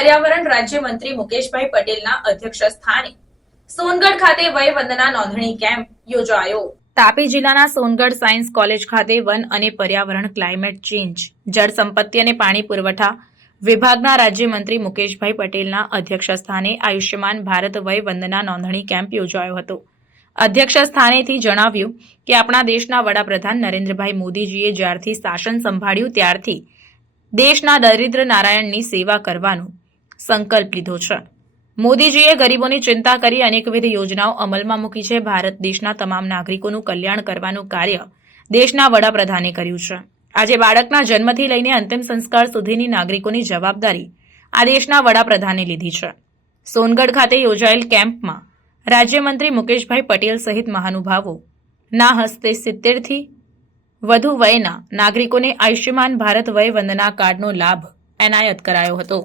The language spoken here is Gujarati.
પર્યાવરણ રાજ્યમંત્રી મુકેશભાઈ પટેલના અધ્યક્ષ સ્થાને સોનગઢ ખાતે વય વંદના નોંધણી કેમ્પ યોજાયો. તાપી જિલ્લાના સોનગઢ સાયન્સ કોલેજ ખાતે વન અને પર્યાવરણ ક્લાઇમેટ ચેન્જ, જળ સંપત્તિ અને પાણી પુરવઠા વિભાગના રાજ્યમંત્રી મુકેશભાઈ પટેલના અધ્યક્ષ આયુષ્યમાન ભારત વય વંદના નોંધણી કેમ્પ યોજાયો હતો. અધ્યક્ષ સ્થાનેથી જણાવ્યું કે આપણા દેશના વડાપ્રધાન નરેન્દ્રભાઈ મોદીજીએ જ્યારથી શાસન સંભાળ્યું ત્યારથી દેશના દરિદ્ર નારાયણની સેવા કરવાનો સંકલ્પ લીધો છે. મોદીજીએ ગરીબોની ચિંતા કરી અનેકવિધ યોજનાઓ અમલમાં મૂકી છે. ભારત દેશના તમામ નાગરિકોનું કલ્યાણ કરવાનું કાર્ય દેશના વડાપ્રધાને કર્યું છે. આજે બાળકના જન્મથી લઈને અંતિમ સંસ્કાર સુધીની નાગરિકોની જવાબદારી આ દેશના વડાપ્રધાને લીધી છે. સોનગઢ ખાતે યોજાયેલ કેમ્પમાં રાજ્યમંત્રી મુકેશભાઈ પટેલ સહિત મહાનુભાવો ના હસ્તે સિત્તેરથી વધુ વયના નાગરિકોને આયુષ્યમાન ભારત વય વંદના કાર્ડનો લાભ એનાયત કરાયો હતો.